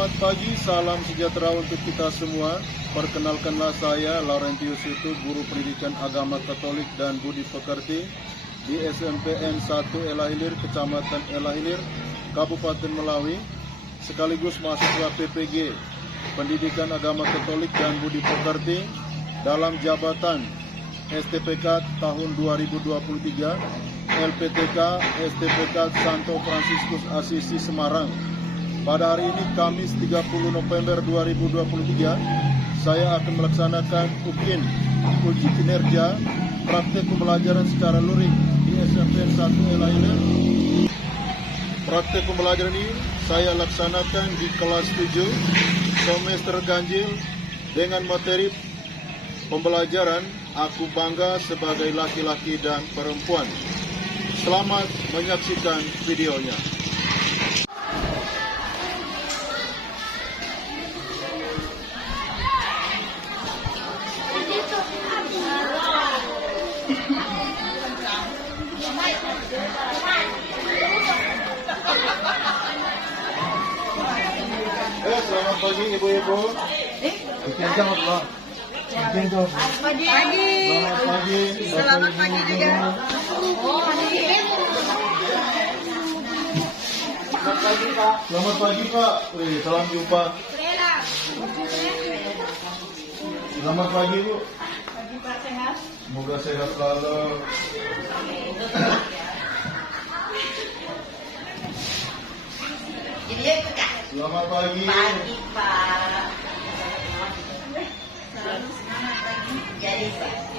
Selamat pagi, salam sejahtera untuk kita semua. Perkenalkanlah saya Laurentius Itu, Guru Pendidikan Agama Katolik dan Budi Pekerti di SMPN 1 Elahilir, Kecamatan Elahilir, Kabupaten Melawi, sekaligus mahasiswa PPG Pendidikan Agama Katolik dan Budi Pekerti dalam jabatan STPK tahun 2023, LPTK STPK Santo Fransiskus Asisi Semarang. Pada hari ini Kamis 30 November 2023, saya akan melaksanakan UKIN, uji kinerja praktek pembelajaran secara luring di SMPN 1 Elahilir. Praktek pembelajaran ini saya laksanakan di kelas 7 semester ganjil dengan materi pembelajaran Aku Bangga Sebagai Laki-Laki dan Perempuan. Selamat menyaksikan videonya. Selamat pagi ibu-ibu. Selamat pagi. Selamat pagi juga. Selamat pagi Pak. Salam jumpa. Selamat pagi Bu. Pagi Pak, sehat. Semoga sehat selalu. Selamat pagi. Pagi Pak. Selamat pagi. Jadi Pak.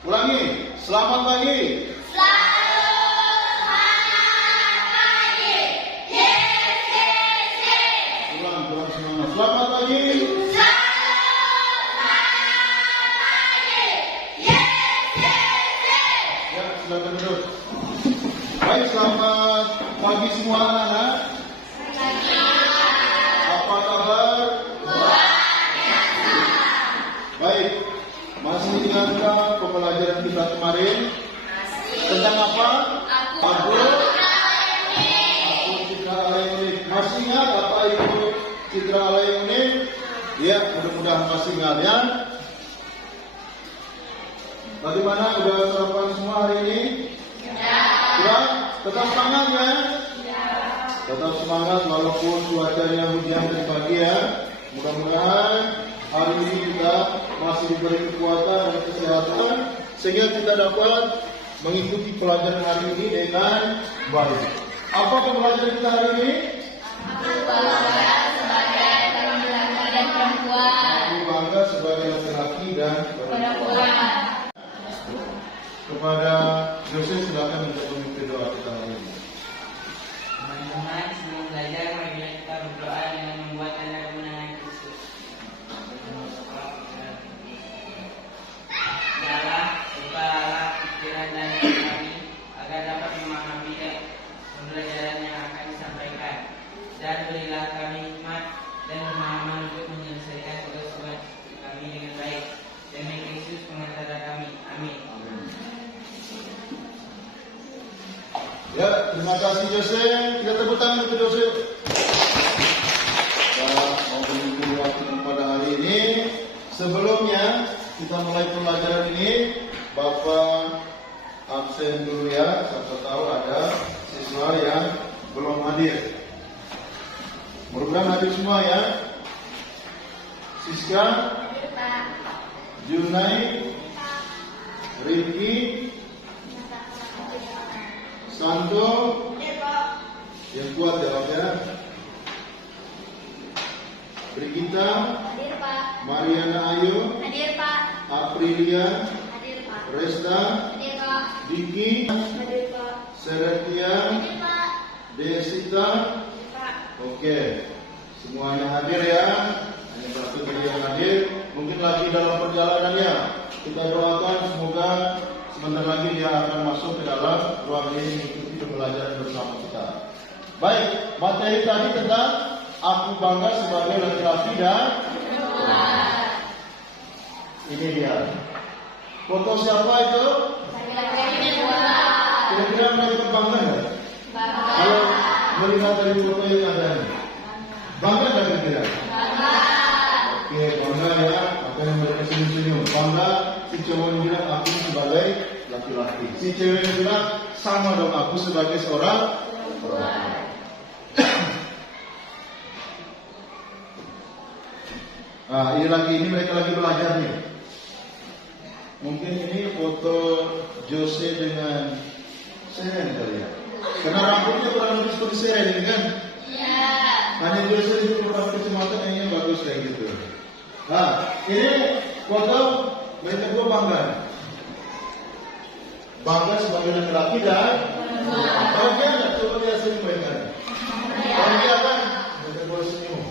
Ulangi. Selamat pagi. Ulang semangat. Selamat pagi. Ya, silakan duduk. Baik, selamat pagi semua anak-anak. Apa kabar? Baik, masih ingatkah pembelajaran kita kemarin? Tentang apa? Aku Citra Alaiunik. Masih ingat apa itu Citra Alaiunik? Ya, mudah-mudahan masih ingat ya. Bagaimana? Udah sarapan semua hari ini? Ya. Tetap semangat ya? Tetap semangat walaupun cuacanya hujan dari pagi ya. Mudah-mudahan hari ini kita masih diberi kekuatan dan kesehatan sehingga kita dapat mengikuti pelajaran hari ini dengan baik. Apa pembelajaran kita hari ini? Aku bangga sebagai laki-laki dan perempuan. Aku bangga sebagai laki-laki dan perempuan. Kepada Yosef silakan untuk memimpin doa kita hari ini. Teman-teman, sebelum belajar, marilah kita berdoa dengan membuat tanda kemenangan Kristus. Biarlah bukalah pikiran dan hati kami agar dapat memahami pembelajaran yang akan disampaikan, dan berilah kami hikmat dan pemahaman untuk menyelesaikan tugas-tugas kami dengan baik. Demi Kristus pengantar kami. Amin. Ya, terima kasih Joseph. Kita tepuk tangan untuk Joseph. Kita mau mengikuti waktu pada hari ini. Sebelumnya kita mulai pembelajaran ini, Bapak absen dulu ya. Siapa tahu ada siswa yang belum hadir. Mudah-mudahan hadir semua ya. Siska, Junai, Riki, Santo, yang kuat jawabnya. Brigita, Hadir Pak. Mariana Ayu, Hadir Pak. Aprilia, Hadir Pak. Resta, Hadir Pak. Diki, Hadir Pak. Seretia, Hadir Pak. Desita. Pak. Oke, semuanya hadir ya. Hanya satu tadi yang hadir. Mungkin lagi dalam perjalanannya. Kita doakan semoga sebentar lagi dia akan masuk ke dalam ruang ini mengikuti pembelajaran bersama kita. Baik, materi tadi tentang aku bangga sebagai laki-laki dan ini dia. Foto siapa itu? Kira-kira mereka bangga nggak? Kalau melihat dari foto yang ada ini, bangga nggak kira-kira? Oke, bangga ya. Apa yang mereka senyum-senyum? Bangga si cowok yang bilang aku sebagai laki-laki. Si cewek yang bilang sama dong aku sebagai seorang perempuan. Nah, ini mereka lagi belajar nih. Mungkin ini foto Jose dengan Seren kali ya. Karena rambutnya kurang lebih seperti Seren ini kan? Iya. Hanya Jose itu beberapa kacamata kayaknya bagus kayak gitu. Nah, ini foto mereka dua bangga. Bangga sebagai laki-laki dan bahagia nggak? Coba lihat senyum mereka. Bahagia kan? Mereka dua senyum.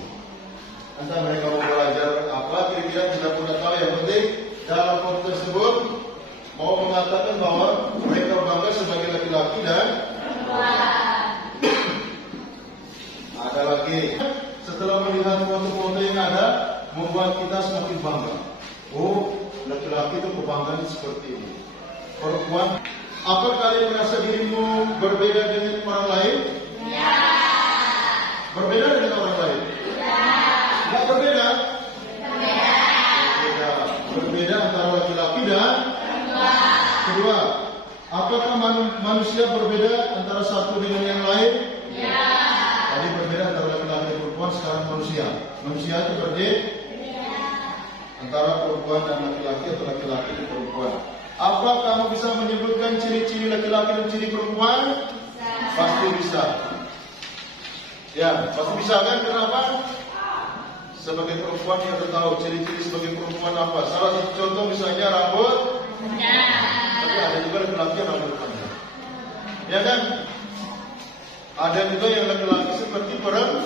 Entah mereka mau belajar apa, kira-kira tidak pernah tahu. Yang penting dalam foto tersebut mau mengatakan bahwa mereka bangga sebagai laki-laki dan ada lagi. Setelah melihat foto-foto yang ada, membuat kita semakin bangga. Oh, laki-laki itu kebanggaan seperti ini. Perempuan, apa kalian merasa dirimu berbeda dengan orang lain? Ya. Berbeda dengan orang lain? Ya. Tidak berbeda? Berbeda. Berbeda antara laki-laki dan perempuan. Kedua, apakah manusia berbeda antara satu dengan yang lain? Ya. Tadi berbeda antara laki-laki dan perempuan, sekarang manusia. Manusia itu berbeda antara perempuan dan laki-laki atau laki-laki dan perempuan. Apa kamu bisa menyebutkan ciri-ciri laki-laki dan ciri perempuan? Bisa. Pasti bisa. Ya, pasti bisa kan? Kenapa? Sebagai perempuan yang tahu ciri-ciri sebagai perempuan apa. Salah satu contoh misalnya rambut. Ya. Tapi ada juga laki-laki yang rambut panjang. Ya kan? Ada juga yang laki-laki seperti perempuan.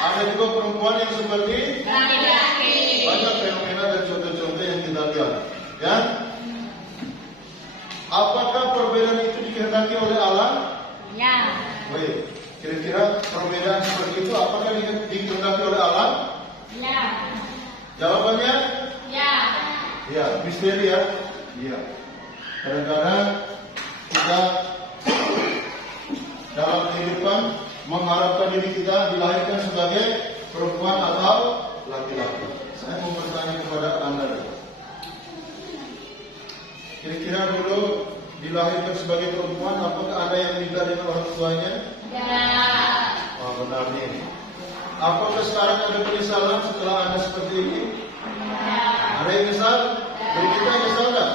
Ada juga perempuan yang seperti laki-laki. Banyak fenomena dan contoh-contoh yang kita lihat. Ya? Apakah perbedaan itu dikehendaki oleh Allah? Ya. Baik. Kira-kira perbedaan seperti itu apakah dikehendaki oleh Allah? Ya. Jawabannya? Ya. Ya, misteri ya. Iya. Kadang-kadang kita dalam kehidupan mengharapkan diri kita dilahirkan sebagai perempuan atau laki-laki. Saya mau bertanya kepada Anda. Kira-kira dulu dilahirkan sebagai perempuan, apakah ada yang minta dengan orang tuanya? Ya. Oh, benar nih. Apakah sekarang ada penyesalan setelah Anda seperti ini? Ya. Ada yang nyesal? Dari kita yang nyesal nggak?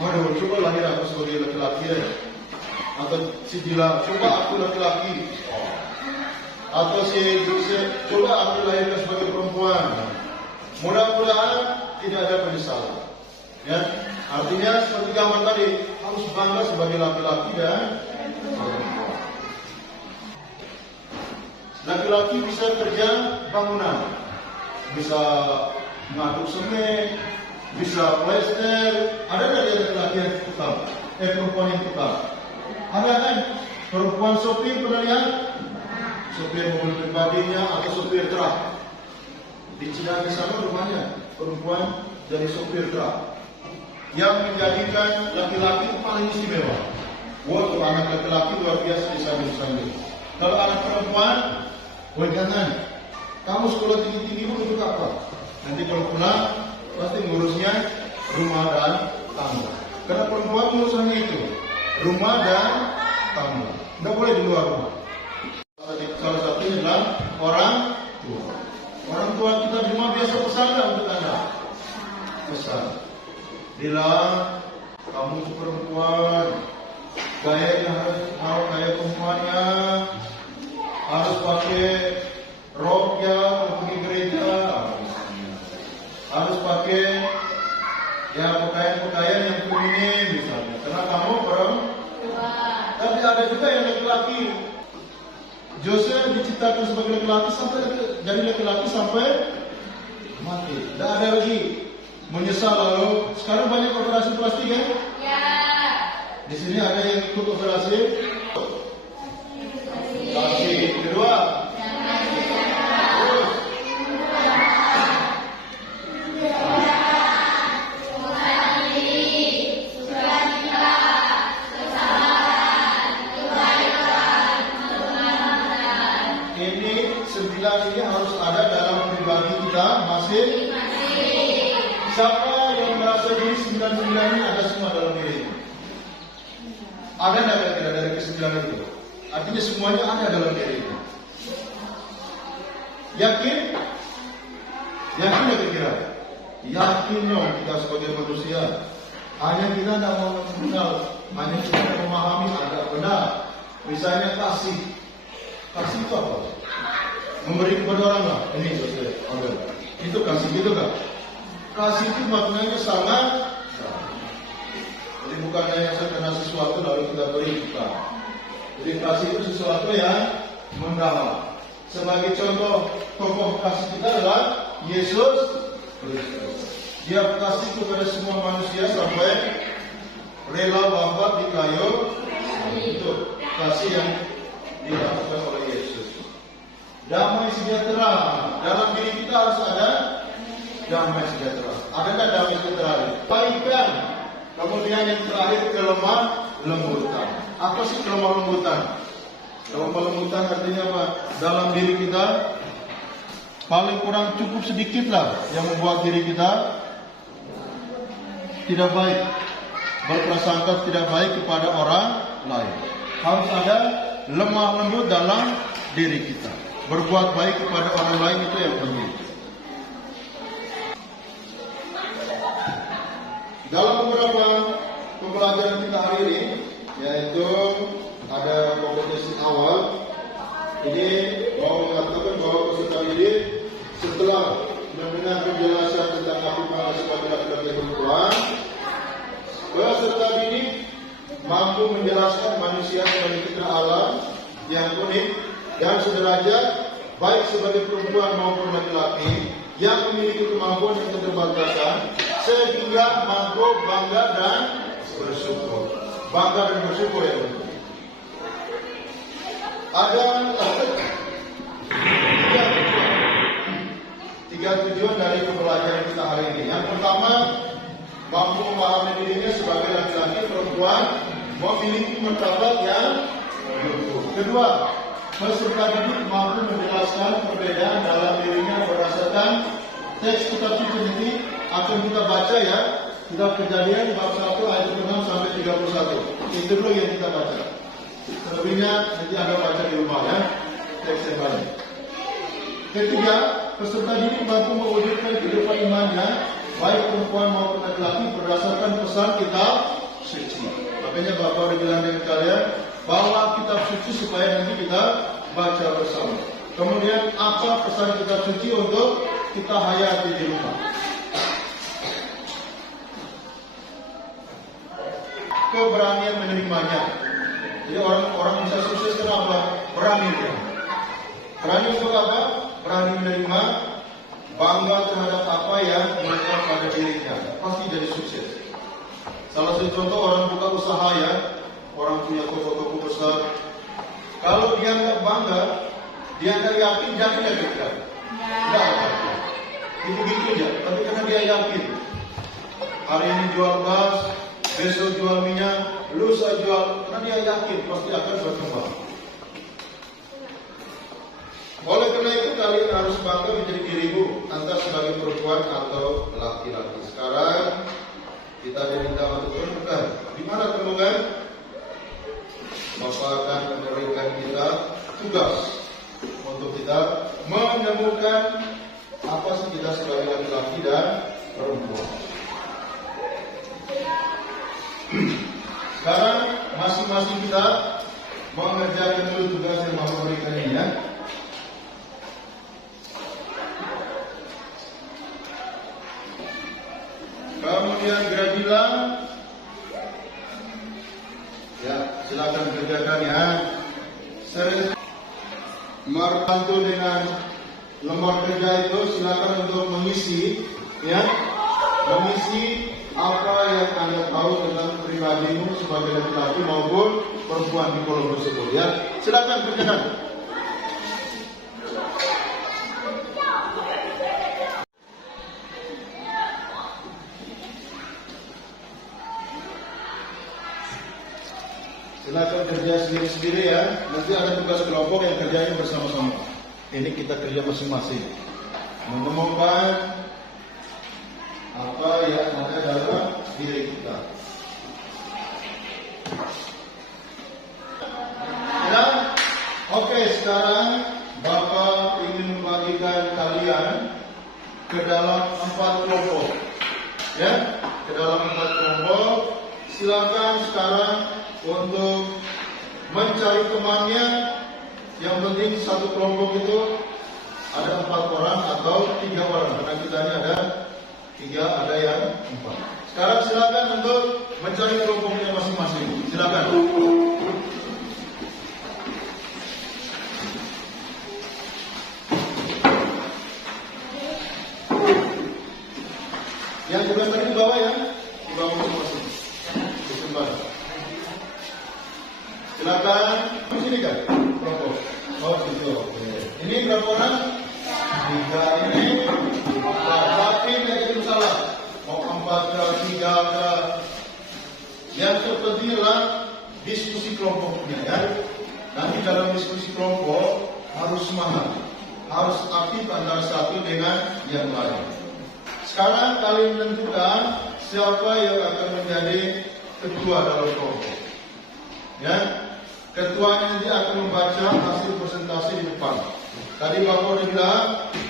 Waduh, coba lahir aku sebagai laki-laki ya. Atau si Dila, coba aku laki-laki. Atau si coba aku lahirkan sebagai perempuan. Mudah-mudahan tidak ada penyesalan. Ya, artinya seperti gambar tadi, harus bangga sebagai laki-laki dan perempuan. Laki-laki bisa kerja bangunan, bisa mengaduk semen, bisa plester. Ada nggak laki-laki yang tukang? Perempuan yang tukang? Ada kan? Perempuan sopir pernah lihat? Sopir mobil pribadinya atau sopir truk. Di Cidahu sana rumahnya perempuan jadi sopir truk. Yang menjadikan laki-laki itu paling istimewa. Wah, tuh anak laki-laki luar biasa disambil-sambil. Kalau anak perempuan, wah jangan. Kamu sekolah tinggi-tinggi untuk apa? Nanti kalau pulang pasti ngurusnya rumah dan tangga. Karena perempuan urusannya itu rumah dan tangga. Nggak boleh di luar rumah. Salah satunya adalah orang tua. Orang tua kita di rumah biasa pesan untuk anak. Pesan. Bilang, kamu itu perempuan, gayanya harus kayak perempuannya, harus pakai rok ya untuk pergi gereja, harus pakai ya pakaian-pakaian yang feminim misalnya, karena kamu perempuan. Tapi ada juga yang laki-laki. Jose diciptakan sebagai laki-laki sampai jadi laki-laki sampai mati. Tidak ada lagi menyesal lalu sekarang banyak operasi plastik ya? Ya. Di sini ada yang ikut operasi? Kasih. Kedua. Terus. Ini 9 ini harus ada dalam pribadi kita masing. Siapa yang merasa diri 99 ini ada semua dalam diri? Ada nggak kira-kira dari ke-9 itu? Artinya semuanya ada dalam diri. Yakin? Yakin nggak kira-kira? Yakin dong kita sebagai manusia. Hanya kita tidak mau mengenal, hanya kita tidak memahami agak benar. Misalnya kasih. Kasih itu apa? Memberi kepada orang lah. Ini saudara. Okay. Itu kasih gitu kan? Kasih itu maknanya sangat. Jadi bukan hanya saya kenal sesuatu lalu kita beri kita. Jadi kasih itu sesuatu yang mendalam. Sebagai contoh tokoh kasih kita adalah Yesus Kristus. Dia kasih kepada semua manusia sampai rela wafat di kayu. Itu kasih yang dilakukan oleh Yesus. Damai sejahtera dalam diri kita harus ada damai sejahtera. Adakah damai sejahtera? Kebaikan. Kemudian yang terakhir kelemah lembutan. Apa sih kelemah lembutan? Kelemah lembutan artinya apa? Dalam diri kita paling kurang cukup sedikit lah yang membuat diri kita tidak baik, berprasangka tidak baik kepada orang lain. Harus ada lemah lembut dalam diri kita. Berbuat baik kepada orang lain itu yang penting. Dalam beberapa pembelajaran kita hari ini, yaitu ada kompetensi awal, ini mau mengatakan bahwa peserta didik setelah mendengar penjelasan tentang aplikasi sebagai laki-laki perempuan, peserta didik mampu menjelaskan manusia sebagai citra alam yang unik dan sederajat, baik sebagai perempuan maupun laki-laki yang memiliki kemampuan yang keterbatasan, sehingga mampu bangga dan bersyukur. Bangga dan bersyukur ya. Ada tiga tujuan dari pembelajaran kita hari ini. Yang pertama, mampu memahami dirinya sebagai laki-laki perempuan memiliki martabat yang bersyukur. Kedua, peserta didik mampu menjelaskan perbedaan dalam dirinya berdasarkan teks kitab suci ini akan kita baca ya. Kitab Kejadian bab 1 ayat 6 sampai 31. Itu dulu yang kita baca. Selebihnya nanti Anda baca di rumah ya. Teks yang lain. Ketiga, peserta didik mampu mewujudkan kehidupan imannya baik perempuan maupun laki-laki berdasarkan pesan kitab suci. Makanya Bapak udah bilang dengan kalian bawa kitab suci supaya nanti kita baca bersama. Kemudian apa pesan kitab suci untuk kita hayati di rumah? Keberanian menerimanya. Jadi orang-orang bisa sukses kenapa? Berani dia. Berani untuk apa? Berani menerima, bangga terhadap apa yang melekat pada dirinya. Pasti jadi sukses. Salah satu contoh orang buka usaha ya, orang punya toko-toko besar. Kalau dia nggak bangga, dia nggak yakin, yakin nggak kira? Nggak. Begitu aja. Tapi karena dia yakin, hari ini jual gas, besok jual minyak, lusa jual, karena dia yakin pasti akan berkembang. Oleh karena itu kalian harus bangga menjadi dirimu, entah sebagai perempuan atau laki-laki. Sekarang kita diminta untuk menemukan di mana temukan. Bapak akan memberikan kita tugas untuk kita menemukan apa sih kita sebagai laki-laki dan perempuan. Sekarang masing-masing kita mengerjakan dulu tugas yang Bapak berikan ini ya. Kemudian Gradilan, ya silakan kerjakan ya. Sering membantu dengan lembar kerja itu silakan untuk mengisi ya. mengisi apa yang Anda tahu tentang pribadimu sebagai laki-laki maupun perempuan di kolom tersebut ya. Silakan kerjakan. Silakan kerja sendiri-sendiri ya. Nanti ada tugas kelompok yang kerjanya bersama-sama. Ini kita kerja masing-masing. Menemukan apa yang ada dalam diri kita. Ya, oke, sekarang Bapak ingin membagikan kalian ke dalam 4 kelompok. Ya, ke dalam 4 kelompok. Silakan sekarang untuk mencari temannya. Yang penting satu kelompok itu ada 4 orang atau 3 orang. Karena kita ini ada 3, ada yang 4. Sekarang silakan untuk mencari kelompoknya masing-masing. Silakan. Yang tugas tadi di bawah ya, di bawah masing-masing. Di sebelah. Silakan. Di sini kan kelompok. Oh gitu. Ini berapa orang? 3 ini. Tapi tidak salah. Mau 4 ke 3 ke. Yang terpenting adalah diskusi kelompoknya ya. Nanti dalam diskusi kelompok harus semangat, harus aktif antara satu dengan yang lain. Sekarang kalian menentukan siapa yang akan menjadi ketua dalam kelompok. Ya, ketuanya nanti akan membaca hasil presentasi di depan. Tadi Bapak sudah bilang,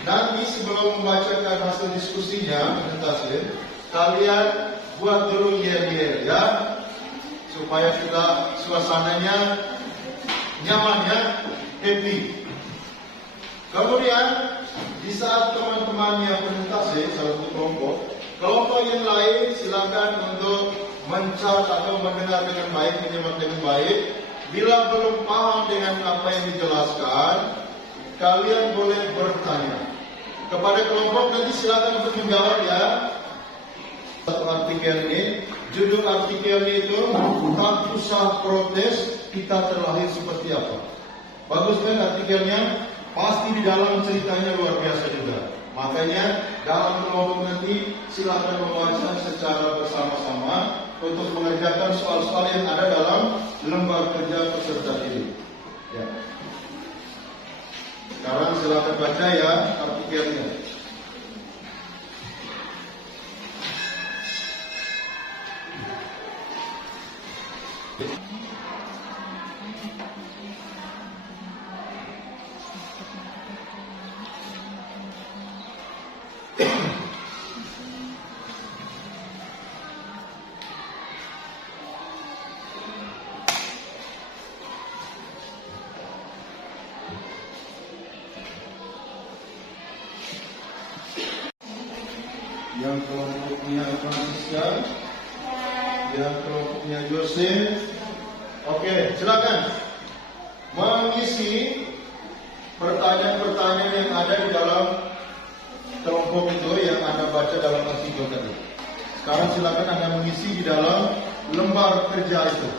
nanti sebelum membacakan hasil diskusinya, presentasi, kalian buat dulu yer-yer ya, supaya kita suasananya nyaman ya, happy. Kemudian di saat teman-temannya presentasi satu kelompok yang lain silakan untuk mencat atau mendengar dengan baik, menyimak dengan baik. Bila belum paham dengan apa yang dijelaskan, kalian boleh bertanya kepada kelompok, nanti silakan untuk menjawab ya. Satu artikel ini, judul artikelnya itu tak usah protes, kita terlahir seperti apa. Bagus kan artikelnya? Pasti di dalam ceritanya luar biasa juga. Makanya dalam kelompok nanti silakan membaca secara bersama-sama untuk mengerjakan soal-soal yang ada dalam lembar kerja peserta ini. Ya. Sekarang silakan baca ya artikelnya. Yang kelompoknya Francisca, yang kelompoknya Jose. Oke, silakan mengisi pertanyaan-pertanyaan yang ada di dalam kelompok itu yang Anda baca dalam artikel tadi. Sekarang silakan Anda mengisi di dalam lembar kerja itu.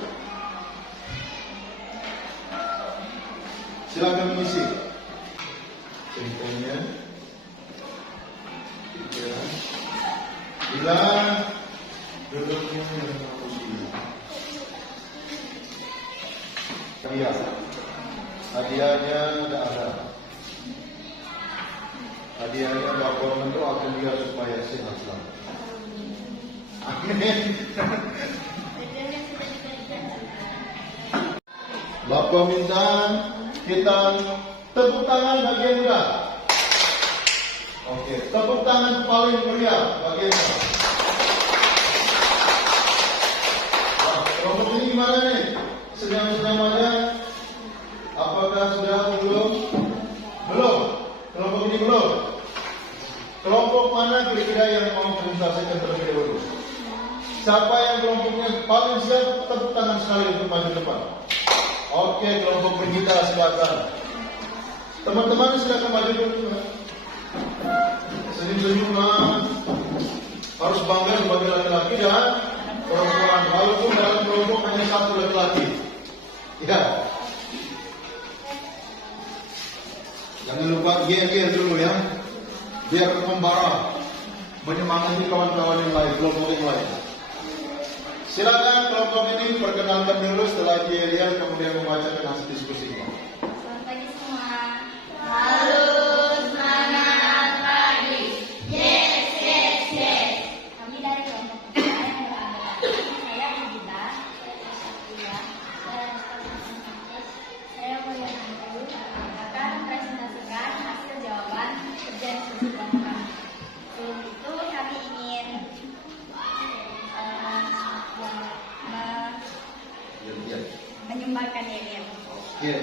Silakan mengisi ceritanya. Bila duduknya yang harus hadiahnya tidak ada. Hadiahnya Bapak mendoakan dia supaya sehat selalu. Amin. Bapak minta kita tepuk tangan bagi yang muda. Oke, tepuk tangan paling meriah bagi yang muda. Nah, kelompok ini gimana nih? Sedang-sedang aja? Apakah sudah atau belum? Belum. Kelompok ini belum. Kelompok mana kira-kira yang mau presentasikan terlebih dahulu? Siapa yang kelompoknya paling siap, tepuk tangan sekali untuk maju depan. Oke, kelompok Brigita silakan. Teman-teman silakan maju dulu. Senyum-senyum. harus bangga sebagai laki-laki dan perempuan. Walaupun dalam kelompok hanya satu laki-laki. Ya. Jangan lupa GR dulu ya. Biar membara, menyemangati kawan-kawan yang lain, kelompok yang lain. Silakan kelompok ini perkenalkan dulu setelah GR kemudian membacakan hasil diskusinya. Selamat pagi semua. Halo, semangat pagi. Yes, yes, yes. Kami dari kelompok kedua yang beranggotakan saya Agita, Satria, dan saya Mulya Nandu akan mempresentasikan hasil jawaban kerja diskusi kelompok kami. Sebelum itu kami ingin menyumbangkan yel. Oke.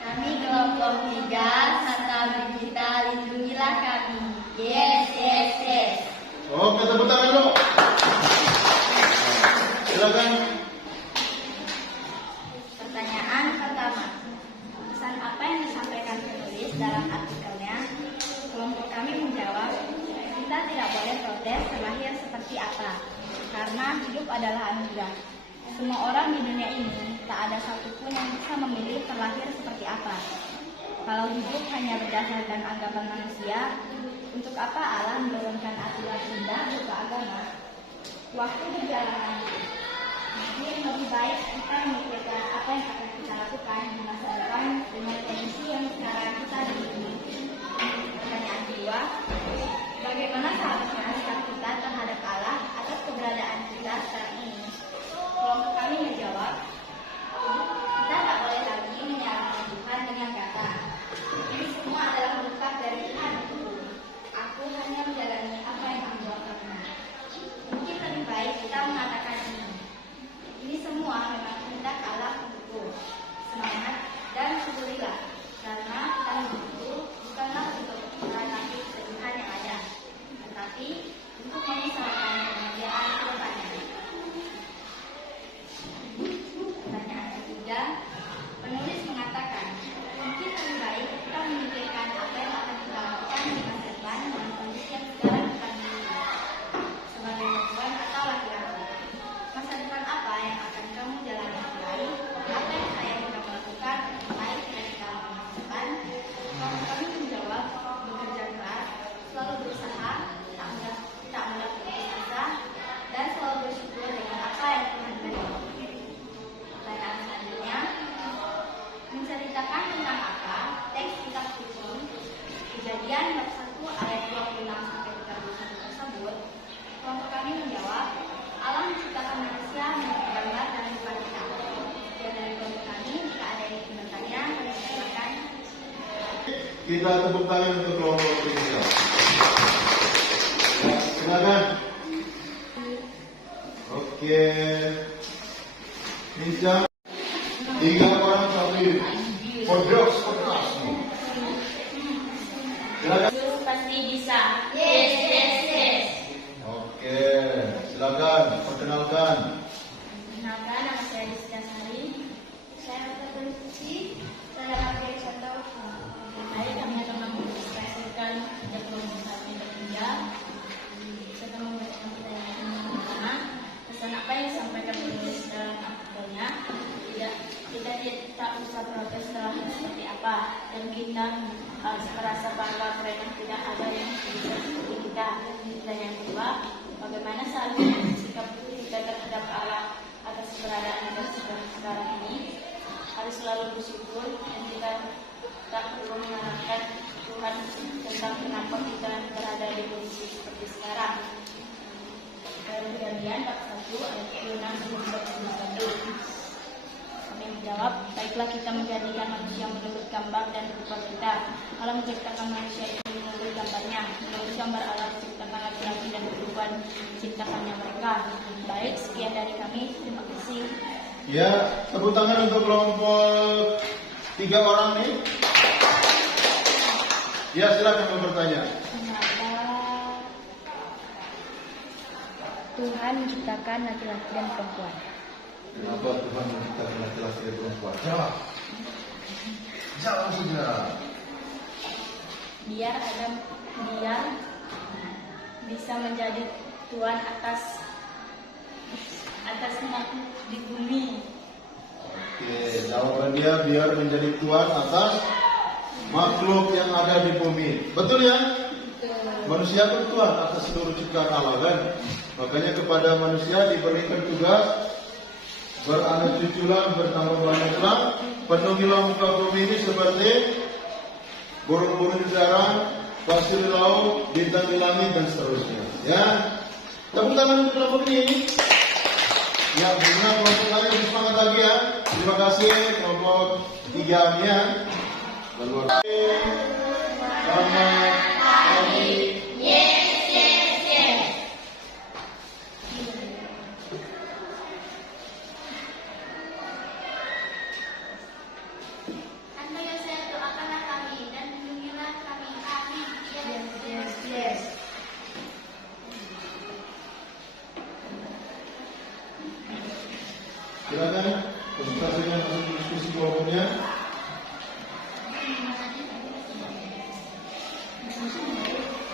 Kami kelompok 3, Santa Brigita, lindungilah kami. Yes, yes, yes. Oke, tepuk tangan dulu. Silakan. Pertanyaan pertama. Pesan apa yang disampaikan penulis dalam artikelnya? Kelompok kami menjawab, kita tidak boleh protes terlahir seperti apa, karena hidup adalah anugerah. Semua orang di dunia ini tak ada satupun yang bisa memilih terlahir seperti apa. Kalau hidup hanya berdasarkan anggapan manusia, untuk apa Allah menurunkan aturan indah berupa agama? Waktu berjalan, mungkin lebih baik kita memikirkan apa yang akan kita lakukan di masa depan dengan kondisi yang sekarang kita miliki. Pertanyaan kedua, bagaimana seharusnya sikap kita terhadap Allah atas keberadaan kita sekarang ini? Kelompok kami menjawab, kita tak boleh lagi menyalahkan Tuhan dengan kata, ini semua adalah berkat dari Tuhan untukku. Aku hanya menjalani apa yang aku lakukan. Mungkin lebih baik kita mengatakan ini semua memang kehendak Allah untukku. Semangat dan syukurilah, karena kita hidup itu bukanlah untuk menangani kesedihan yang ada, tetapi untuk mengusahakan kebahagiaan ke depannya. Pertanyaan ketiga, penulis mengatakan, mungkin lebih baik kita memikirkan apa yang akan kita lakukan di masa depan dengan kondisi yang sekarang kita miliki. Sebagai perempuan atau laki-laki, masa depan apa yang akan kamu jalani sendiri? Apa yang saya yang kamu lakukan? Baik ketika masa depan. Kalau kami menjawab, bekerja keras, selalu berusaha, tak mudah putus asa, dan selalu bersyukur dengan apa yang Tuhan beri. Pertanyaan selanjutnya, menceritakan tentang apa teks kitab suci Kejadian bab 1 ayat 26 sampai 31 tersebut? Kelompok kami menjawab, Allah menciptakan manusia menurut gambar dan rupa kita. Dan dari kelompok kami, jika ada yang ingin bertanya, silakan. Kita tepuk tangan untuk kelompok kita. Ya, silakan. Oke. Bincang 3 orang tapi podok kertas. Silakan. Yesus pasti bisa. Yes, yes, yes. Oke, silakan perkenalkan. Perkenalkan, nama saya Rizka Sari. Saya berkontribusi. Saya pakai contoh. Mari kami akan mengekspresikan kelompok satu dan 3. Saya akan memberikan pertanyaan yang pertama. Pesan apa yang disampaikan penulis dalam artikelnya? Kita tak usah protes terlahir seperti apa, dan kita merasa bangga karena tidak ada yang bisa seperti kita. Dan yang kedua, bagaimana seharusnya sikap kita terhadap Allah atas keberadaan kita sekarang ini? Harus selalu bersyukur dan kita tak perlu menyalahkan Tuhan tentang kenapa kita berada di kondisi seperti sekarang. Dari Kejadian bab 1 ayat 26 sampai 31. Kami menjawab, baiklah kita menjadikan manusia menurut gambar dan rupa kita. Allah menciptakan manusia itu menurut gambarnya. Menurut gambar Allah menciptakan laki-laki dan perempuan menciptakannya mereka. Baik, sekian dari kami. Terima kasih. Ya, tepuk tangan untuk kelompok 3 orang nih. Ya, silakan bertanya. Kenapa Tuhan menciptakan laki-laki dan perempuan? Kenapa Tuhan menciptakan laki-laki dan perempuan? Jawab. Jawab saja. Biar bisa menjadi tuan atas makhluk di bumi. Oke, jawaban dia biar menjadi tuan atas makhluk yang ada di bumi. Betul ya? Manusia itu tuan atas seluruh ciptaan Allah kan? Makanya kepada manusia diberikan tugas beranak cuculah, bertambah banyaklah, penuhilah muka bumi ini seperti burung-burung di darat, pasir di laut, bintang di langit dan seterusnya. Ya, tepuk tangan untuk kelompok ini. Ya, benar kelompok lain semangat lagi ya. Terima kasih kelompok 3-nya. Selamat pagi. Silakan konsultasikan untuk diskusi kelompoknya.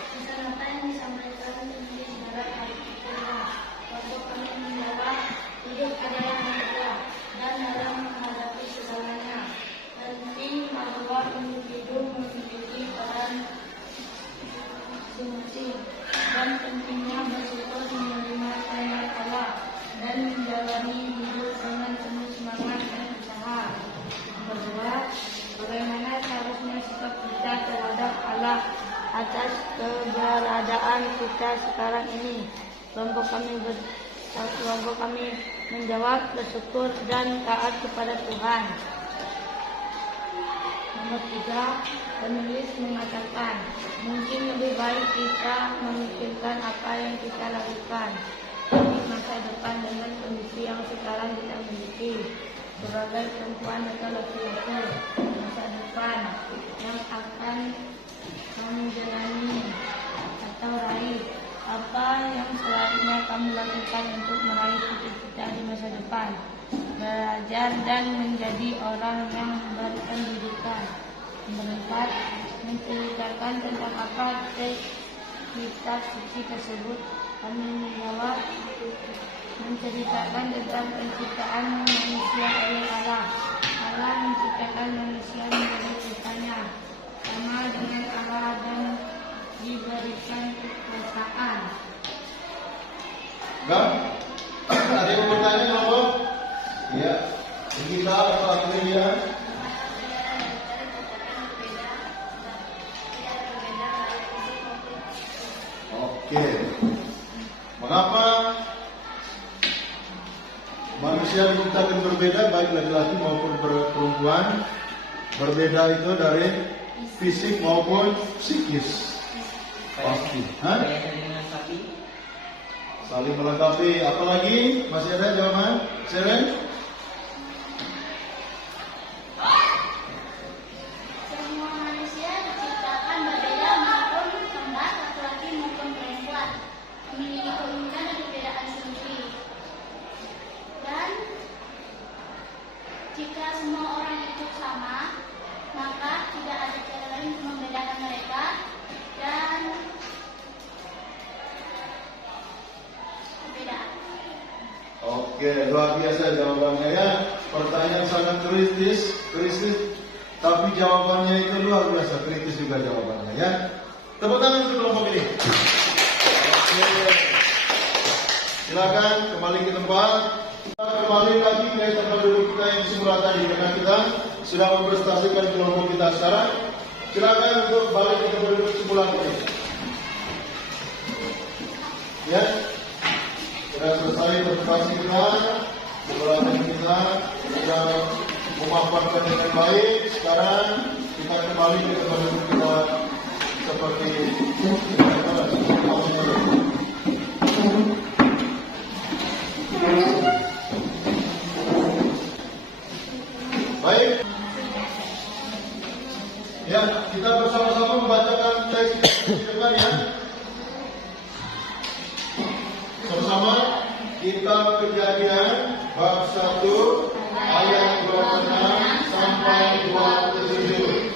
Pesan apa yang disampaikan di dalam artikelnya? Kelompok kami menjawab, hidup adalah mulia dan dalam menghadapi segalanya. Penting bahwa individu memiliki peran masing-masing dan pentingnya bersyukur menerima nikmat Allah dan menjalani hidup dengan penuh semangat dan usaha. Kedua, bagaimana seharusnya sikap kita terhadap Allah atas keberadaan kita sekarang ini. Kelompok kami menjawab bersyukur dan taat kepada Tuhan. Nomor 3, penulis mengatakan, mungkin lebih baik kita memikirkan apa yang kita lakukan di masa depan dengan kondisi yang sekarang kita miliki. Sebagai perempuan atau laki-laki, masa depan yang akan kamu jalani atau raih, apa yang selanjutnya kamu lakukan untuk meraih cita-cita di masa depan? Belajar dan menjadi orang yang berpendidikan. Nomor 4, menceritakan tentang apa kitab suci tersebut. Kami menjawab, menceritakan tentang penciptaan manusia oleh Allah. Allah menciptakan manusia menjadi ciptanya, sama dengan Allah dan diberikan kekuasaan. Enggak? Ada yang bertanya apa? Ya, kita apa akhirnya? Oke. Mengapa manusia diciptakan berbeda, baik laki-laki maupun perempuan? Berbeda itu dari fisik maupun psikis. Pasti. Hah? Saling melengkapi. Apalagi? Masih ada jawaban? Seren? Semua manusia diciptakan berbeda maupun kembar, laki-laki maupun perempuan, memiliki keunikan dan perbedaan sendiri. Dan jika semua orang itu sama, maka tidak ada cara lain untuk membedakan mereka dan perbedaan. Oke, luar biasa jawabannya ya. Pertanyaan sangat kritis, tapi jawabannya itu luar biasa kritis juga jawabannya ya. Tepuk tangan untuk kelompok ini. Oke, silakan kembali ke tempat. Kita kembali lagi ke tempat duduk kita yang semula tadi karena kita sudah memprestasikan kelompok kita sekarang. Silakan untuk balik ke tempat duduk semula ini. Ya. Sudah selesai presentasi kita, pembelajaran kita sudah memaparkan dengan baik. Sekarang kita kembali ke tempat duduk kita seperti baik. Ya, kita bersama-sama membacakan teks firman ya. Bersama kitab Kejadian bab 1 ayat 26 sampai sampai 27.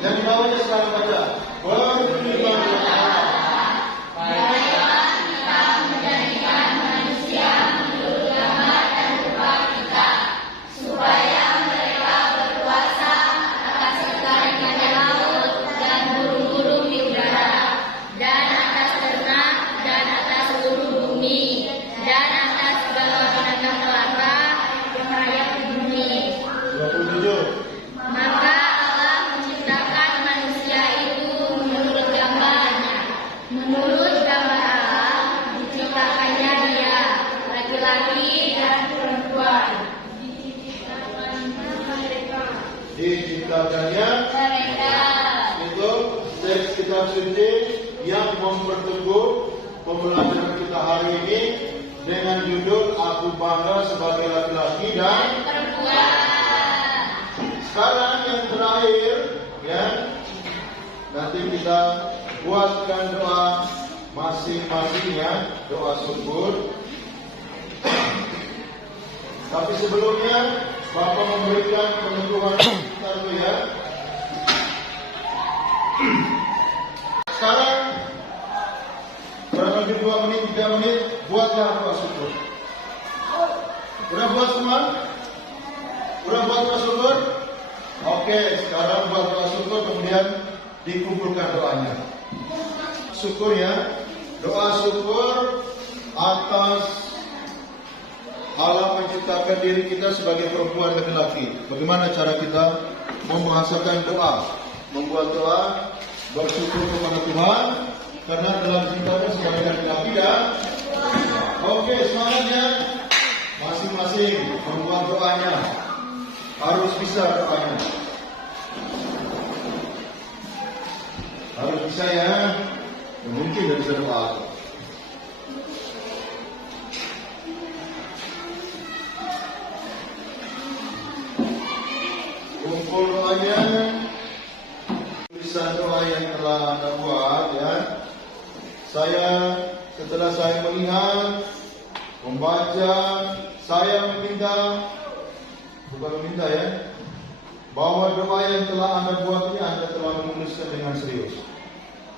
Yang di bawahnya sekarang baca. Berfirman Allah. Diciptakannya itu teks kitab suci yang memperteguh pembelajaran kita hari ini dengan judul Aku Bangga Sebagai Laki-laki dan Perempuan. Sekarang yang terakhir ya, nanti kita buatkan doa masing-masing ya, doa syukur. Tapi sebelumnya Bapak memberikan peneguhan kita dulu ya. Sekarang kurang lebih 2 menit, 3 menit, buatlah doa syukur. Udah buat semua? Udah buat doa syukur? Oke, sekarang buat doa syukur, kemudian dikumpulkan doanya. Syukur ya, doa syukur atas Allah menciptakan diri kita sebagai perempuan dan laki. Bagaimana cara kita membahasakan doa? Membuat doa bersyukur kepada Tuhan karena telah diciptakan sebagai laki-laki dan oke, semangatnya masing-masing membuat doanya. Harus bisa doanya. Harus bisa ya. Mungkin tidak bisa doa. Kumpul doanya, tulisan doa yang telah Anda buat ya. Setelah saya melihat, membaca, saya bukan meminta ya, bahwa doa yang telah Anda buat ini Anda telah menuliskan dengan serius.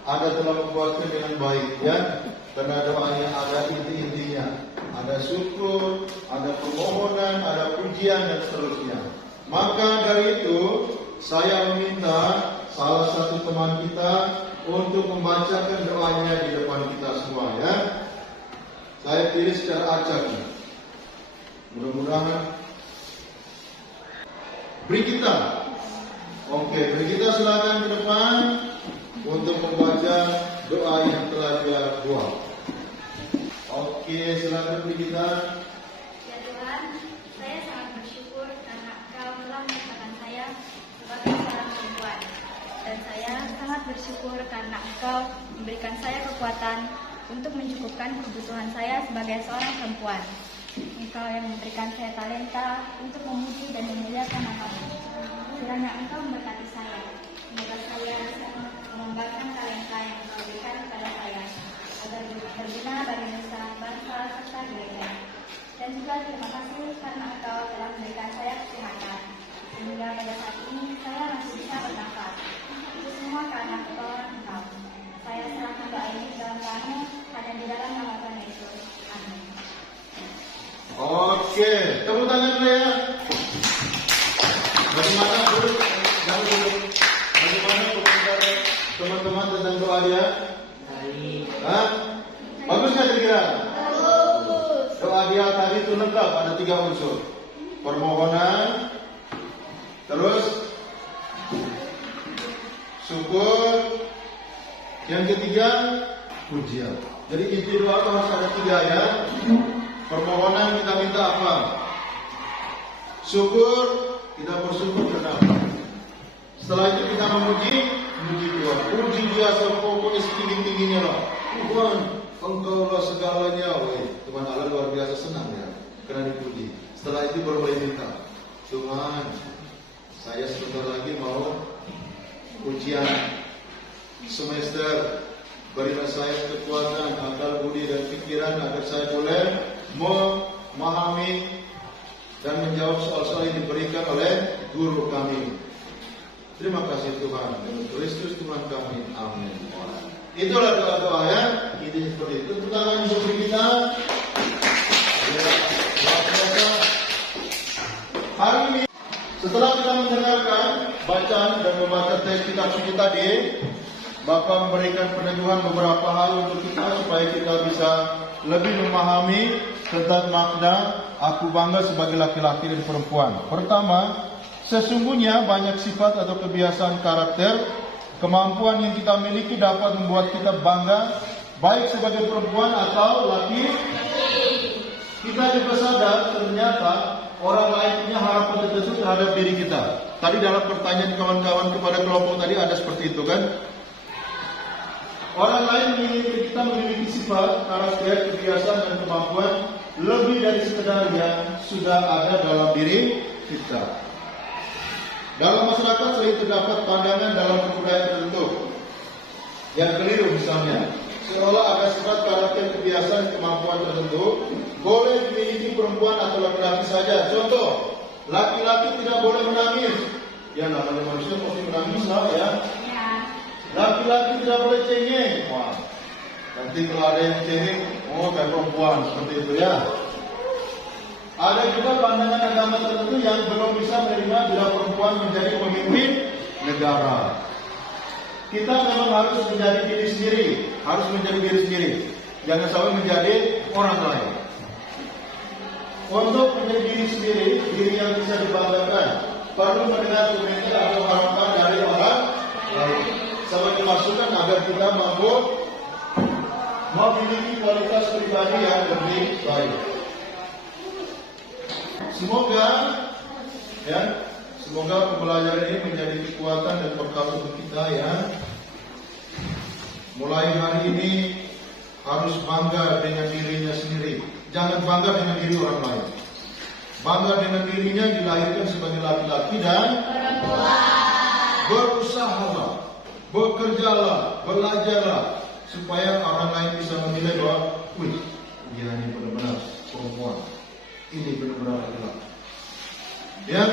Anda telah membuatnya dengan baik ya. Karena doanya ada inti-intinya, ada syukur, ada permohonan, ada pujian dan seterusnya. Maka dari itu saya meminta salah satu teman kita untuk membacakan doanya di depan kita semua ya. Saya pilih secara acak. Mudah-mudahan Brigita. Oke, Brigita silakan ke depan untuk membaca doa yang telah dia buat. Oke, silakan Brigita. Ya Tuhan, saya sangat bersyukur karena Engkau telah menciptakan saya sebagai seorang perempuan. Dan saya sangat bersyukur karena Engkau memberikan saya kekuatan untuk mencukupkan kebutuhan saya sebagai seorang perempuan. Engkau yang memberikan saya talenta untuk memuji dan memuliakan nama-Mu. Kiranya Engkau memberkati saya. Semoga saya bisa mengembangkan talenta yang Engkau berikan kepada saya agar berguna bagi nusa, bangsa, serta gereja. Dan juga terima kasih karena Engkau telah memberikan saya kesehatan sehingga pada saat ini saya masih bisa bernafas. Itu semua karena pertolongan Engkau. Saya serahkan doa ini ke dalam tangan-Mu hanya di dalam nama Tuhan Yesus. Amin. Oke, tepuk tangan dulu ya. Bagaimana komentar teman-teman tentang doa dia? Hah? Bagus nggak kira-kira? Bagus. Doa dia tadi itu lengkap, ada 3 unsur. Permohonan, terus syukur, yang ketiga pujian. Jadi inti doa itu harus ada 3 ya. Permohonan kita minta apa? Syukur, kita bersyukur kenapa? Setelah itu kita memuji Tuhan. Puji dia sepokoknya setinggi-tingginya lah. Tuhan, Engkau lah segalanya. Tuhan Allah luar biasa senang ya, karena dipuji. Setelah itu baru boleh minta, Tuhan, saya sebentar lagi mau ujian semester. Berilah saya kekuatan, akal budi dan pikiran agar saya boleh memahami dan menjawab soal-soal yang diberikan oleh guru kami. Terima kasih Tuhan. Demi Kristus Tuhan kami. Amin. Itulah doa-doa ya. Intinya seperti itu. Tepuk tangan untuk kita. Hari ini setelah kita mendengarkan bacaan dan membaca teks kitab suci tadi, Bapak memberikan peneguhan beberapa hal untuk kita supaya kita bisa lebih memahami tentang makna aku bangga sebagai laki-laki dan perempuan. Pertama, sesungguhnya banyak sifat atau kebiasaan karakter, kemampuan yang kita miliki dapat membuat kita bangga, baik sebagai perempuan atau laki. Kita juga sadar ternyata orang lain punya harapan tertentu terhadap diri kita. Tadi dalam pertanyaan kawan-kawan kepada kelompok tadi ada seperti itu kan? Orang lain menginginkan kita memiliki sifat, karakter, kebiasaan dan kemampuan lebih dari sekedar yang sudah ada dalam diri kita. Dalam masyarakat sering terdapat pandangan dalam kebudayaan tertentu yang keliru, misalnya seolah ada sifat, karakter, kebiasaan, kemampuan tertentu boleh dimiliki perempuan atau laki-laki saja. Contoh, laki-laki tidak boleh menangis. Ya namanya manusia pasti menangis lah ya. Laki-laki tidak boleh cengeng. Wah, nanti kalau ada yang cengeng, oh kayak perempuan seperti itu ya. Ada juga pandangan agama tertentu yang belum bisa menerima bila perempuan menjadi pemimpin negara. Kita memang harus menjadi diri sendiri, jangan sampai menjadi orang lain. Untuk menjadi diri sendiri, diri yang bisa dibanggakan, perlu mendengar komentar atau harapan dari orang lain. Sama dimaksudkan agar kita mampu memiliki kualitas pribadi yang lebih baik. Semoga pembelajaran ini menjadi kekuatan dan berkat untuk kita ya. Mulai hari ini harus bangga dengan dirinya sendiri. Jangan bangga dengan diri orang lain. Bangga dengan dirinya dilahirkan sebagai laki-laki dan berusahalah, bekerjalah, belajarlah supaya orang lain bisa menilai bahwa, wih, dia ini benar-benar perempuan, ini benar-benar laki-laki. Ya,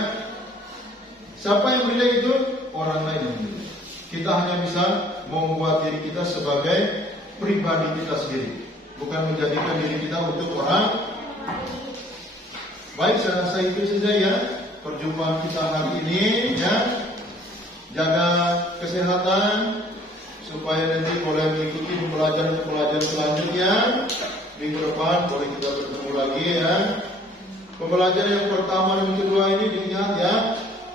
siapa yang menilai itu? Orang lain yang menilai. Kita hanya bisa membuat diri kita sebagai pribadi kita sendiri, bukan menjadikan diri kita untuk orang. Baik, saya rasa itu saja ya perjumpaan kita hari ini ya. Jaga kesehatan supaya nanti boleh mengikuti pembelajaran selanjutnya. Minggu depan boleh kita bertemu lagi ya. Pembelajaran yang pertama dan kedua ini diingat ya,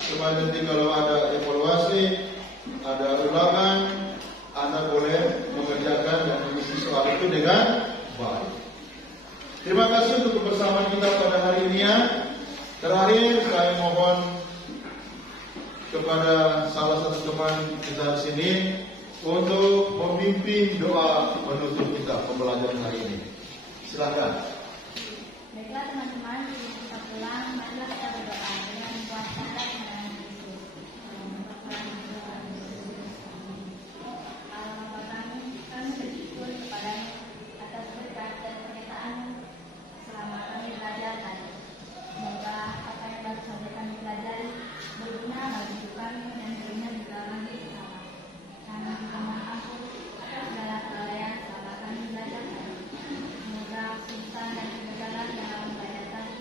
supaya nanti kalau ada evaluasi, ada ulangan, Anda boleh mengerjakan dan mengisi soal itu dengan baik. Terima kasih untuk kebersamaan kita pada hari ini ya. Terakhir saya mohon kepada salah satu teman kita di sini untuk memimpin doa penutup kita pembelajaran hari ini. Silakan. Baiklah teman-teman, kita pulang, marilah kita berdoa dengan puasa dan dengan Yesus. Allah Bapa kami bersyukur kepada-Mu atas berkat dan penyertaan selama kami belajar tadi. Semoga apa yang baru saja kami pelajari berguna bagi hidup kami dan berguna di dalam hidup bersama. Kami juga mohon ampun atas segala kelalaian selama kami belajar tadi. Semoga kesulitan dan kegagalan dalam belajar tadi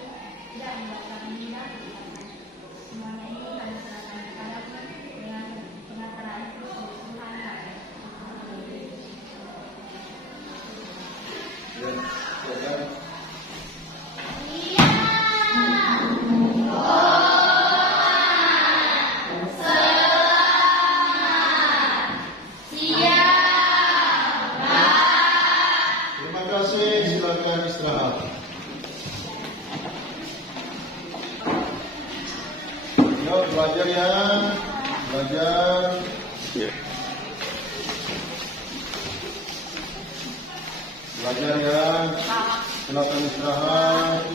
tidak membuat kami hilang kesempatan. Semuanya ini kami serahkan kepada-Mu dengan pengacara Kristus Tuhan kami. Terima kasih, silakan istirahat. Yuk belajar ya, belajar. Belajar ya, silakan istirahat.